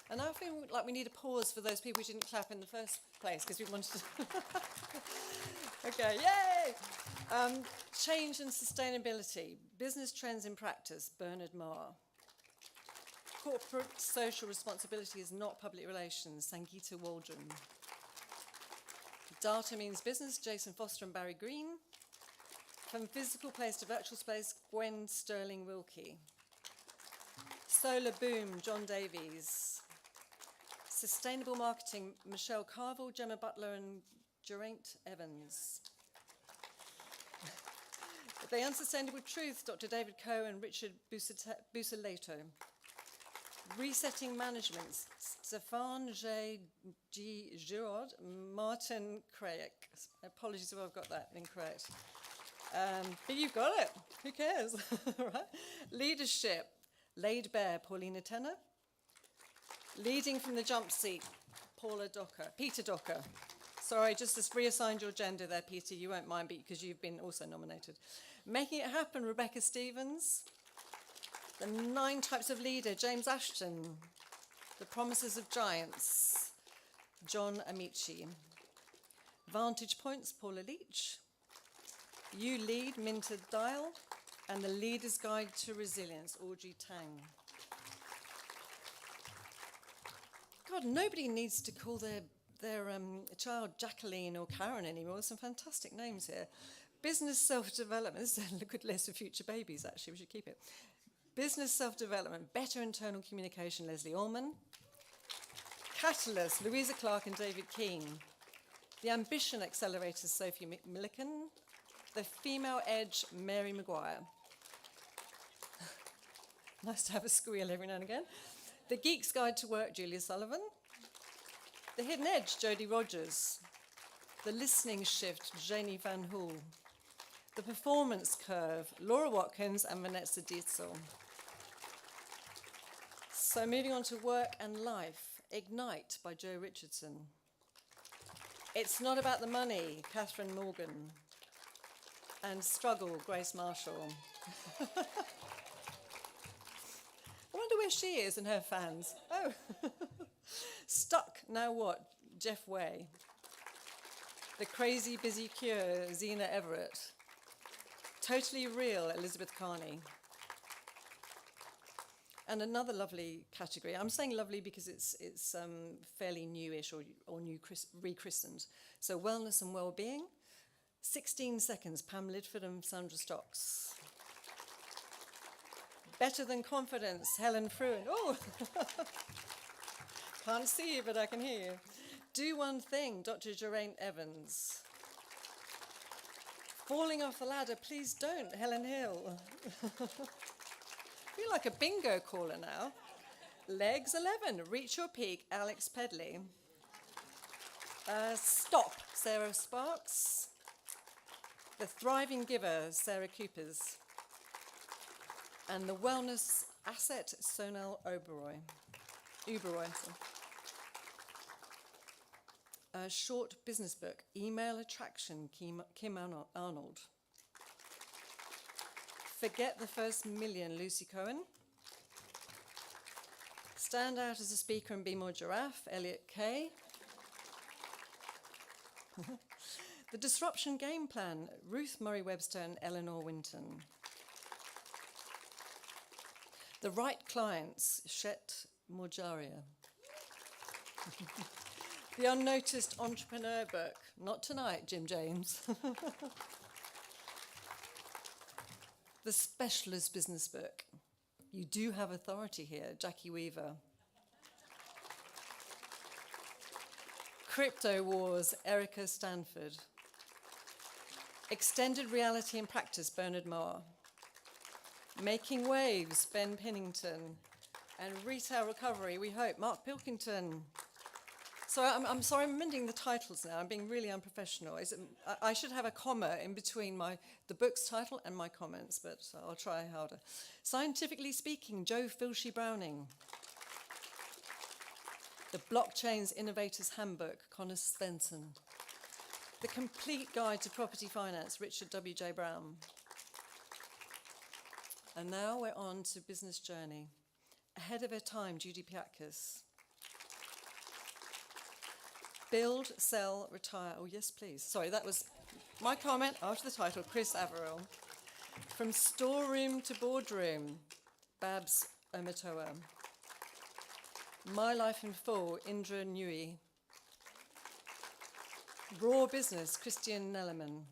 And I feel like we need a pause for those people who didn't clap in the first place because we wanted to. Okay, yay! Change and Sustainability, Business Trends in Practice, Bernard Marr. Corporate Social Responsibility is Not Public Relations, Sangeeta Waldron. Data Means Business, Jason Foster and Barry Green. From Physical Place to Virtual Space, Gwen Sterling Wilkie. Solar Boom, John Davies. Sustainable Marketing, Michelle Carville, Gemma Butler and Geraint Evans. The Unsustainable Truth, Dr. David Coe and Richard Busolato. Resetting Management, Stéphane G. Giraud, Martin Craik. Apologies if I've got that incorrect. But you've got it, who cares? Right? Leadership, Laid Bare, Paulina Tenner. Leading from the Jump Seat, Peter Docker. Sorry, just reassigned your gender there, Peter. You won't mind because you've been also nominated. Making It Happen, Rebecca Stevens. The 9 Types of Leader, James Ashton. The Promises of Giants, John Amici. Vantage Points, Paula Leach. You Lead, Minter Dial. And The Leader's Guide to Resilience, Audrey Tang. God, nobody needs to call their child Jacqueline or Karen anymore. Some fantastic names here. Business self-development. This is a good list of future babies, actually. We should keep it. Business self-development, better internal communication, Leslie Allman. Catalyst, Louisa Clark and David Keane. The Ambition Accelerators, Sophie Milliken. The Female Edge, Mary Maguire. Nice to have a squeal every now and again. The Geek's Guide to Work, Julia Sullivan. The Hidden Edge, Jodie Rogers. The Listening Shift, Janie Van Hool. The Performance Curve, Laura Watkins and Vanessa Dietzel. So moving on to Work and Life, Ignite by Joe Richardson. It's Not About the Money, Catherine Morgan. And Struggle, Grace Marshall. I wonder where she is and her fans. Oh. Stuck, now what? Jeff Way. The Crazy Busy Cure, Zena Everett. Totally Real, Elizabeth Carney. And another lovely category. I'm saying lovely because it's fairly newish or new rechristened. So wellness and well-being. 16 seconds, Pam Lidford and Sandra Stocks. Better Than Confidence, Helen Fruin. Oh, can't see you, but I can hear you. Do One Thing, Dr. Geraint Evans. Falling Off the Ladder, Please Don't, Helen Hill. Feel like a bingo caller now. Legs 11, Reach Your Peak, Alex Pedley. Stop, Sarah Sparks. The Thriving Giver, Sarah Coopers. And the Wellness Asset, Sonal Uberoy. A short business book, Email Attraction, Kim Arnold. Forget the First Million, Lucy Cohen. Stand Out as a Speaker and Be More Giraffe, Elliot Kay. The Disruption Game Plan, Ruth Murray Webster and Eleanor Winton. The Right Clients, Shet Morjaria. The Unnoticed Entrepreneur Book, not tonight, Jim James. The Specialist Business Book, You Do Have Authority Here, Jackie Weaver. Crypto Wars, Erica Stanford. Extended Reality and Practice, Bernard Moore. Making Waves, Ben Pennington. And Retail Recovery, we hope, Mark Pilkington. So I'm sorry, I'm amending the titles now. I'm being really unprofessional. I should have a comma in between the book's title and my comments, but I'll try harder. Scientifically Speaking, Joe Filshy Browning. The Blockchain's Innovator's Handbook, Connor Svensson. The Complete Guide to Property Finance, Richard W.J. Brown. And now we're on to Business Journey. Ahead of her time, Judy Piatkis. Build, Sell, Retire. Oh, yes, please. Sorry, that was my comment after the title, Chris Averill. From Storeroom to Boardroom, Babs Omatoa. My Life in Full, Indra Nui. Raw Business, Christian Nellerman.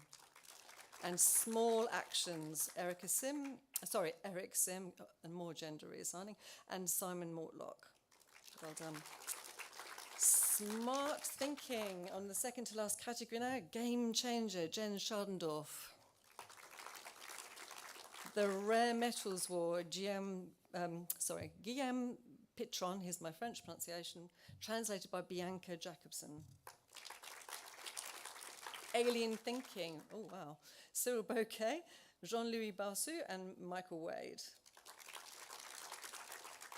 And Small Actions, Eric Sim, and more gender reassigning, and Simon Mortlock. Well done. Smart Thinking on the second to last category now, Game Changer, Jen Schardendorf. The Rare Metals War, Guillaume Pitron, here's my French pronunciation, translated by Bianca Jacobson. Alien Thinking, oh wow, Cyril Bouquet, Jean-Louis Barsu and Michael Wade.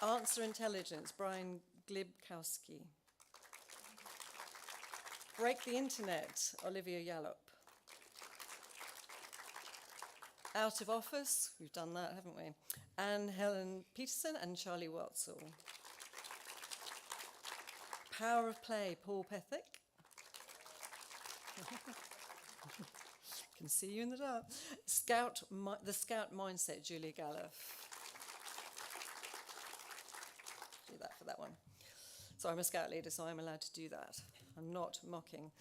Answer Intelligence, Brian Glibkowski. Break the Internet, Olivia Yallop. Out of Office, we've done that, haven't we? Anne Helen Peterson and Charlie Watzel. Power of Play, Paul Pethick. Can see you in the dark. The Scout Mindset, Julia Gallup. Do that for that one. So I'm a Scout leader, so I'm allowed to do that. I'm not mocking.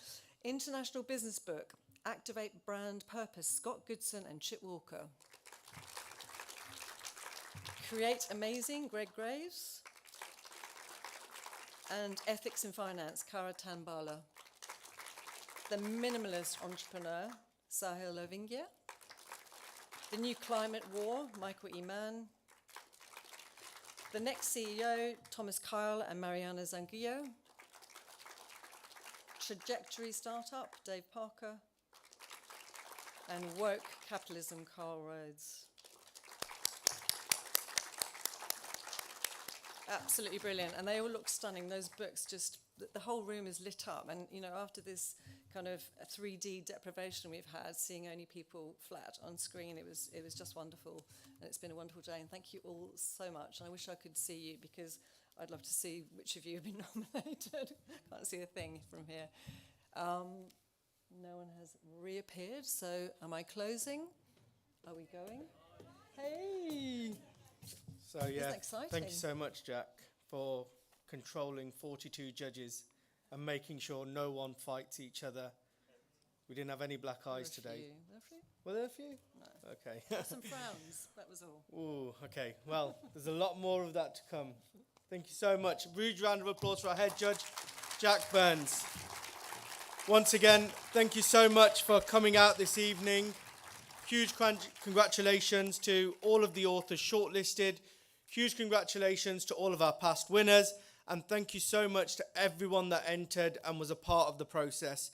International Business Book, Activate Brand Purpose, Scott Goodson and Chip Walker. Create Amazing, Greg Graves. And Ethics in Finance, Kara Tambala. The Minimalist Entrepreneur, Sahil Lovingia. The New Climate War, Michael E. Mann. The Next CEO, Thomas Kyle and Mariana Zanguillo. Trajectory Startup, Dave Parker. And Woke Capitalism, Carl Rhodes. Absolutely brilliant. And they all look stunning. Those books just, the whole room is lit up. And, you know, after this kind of 3D deprivation we've had, seeing only people flat on screen. It was just wonderful, and it's been a wonderful day. And thank you all so much. And I wish I could see you, because I'd love to see which of you have been nominated. Can't see a thing from here. No one has reappeared, so am I closing? Are we going? Hey! So yeah, Isn't that exciting? thank you so much, Jack, for controlling 42 judges and making sure no one fights each other. We didn't have any black eyes today. Were there a few? No. Okay. There were some frowns, that was all. Ooh, okay. Well, there's a lot more of that to come. Thank you so much. Huge round of applause for our head judge, Jack Burns. Once again, thank you so much for coming out this evening. Huge congratulations to all of the authors shortlisted. Huge congratulations to all of our past winners. And thank you so much to everyone that entered and was a part of the process.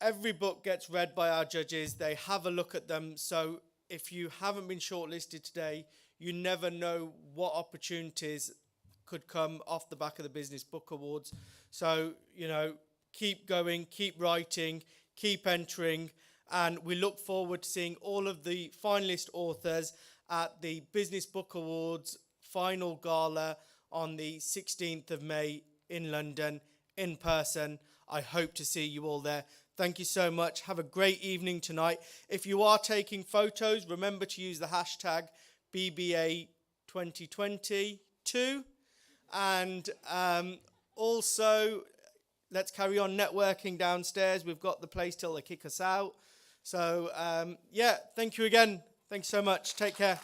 Every book gets read by our judges. They have a look at them. So if you haven't been shortlisted today, you never know what opportunities could come off the back of the Business Book Awards. So, you know, keep going, keep writing, keep entering. And we look forward to seeing all of the finalist authors at the Business Book Awards final gala on the 16th of May in London, in person. I hope to see you all there. Thank you so much. Have a great evening tonight. If you are taking photos, remember to use the hashtag BBA2022. And also, let's carry on networking downstairs. We've got the place till they kick us out. So, yeah, thank you again. Thanks so much. Take care.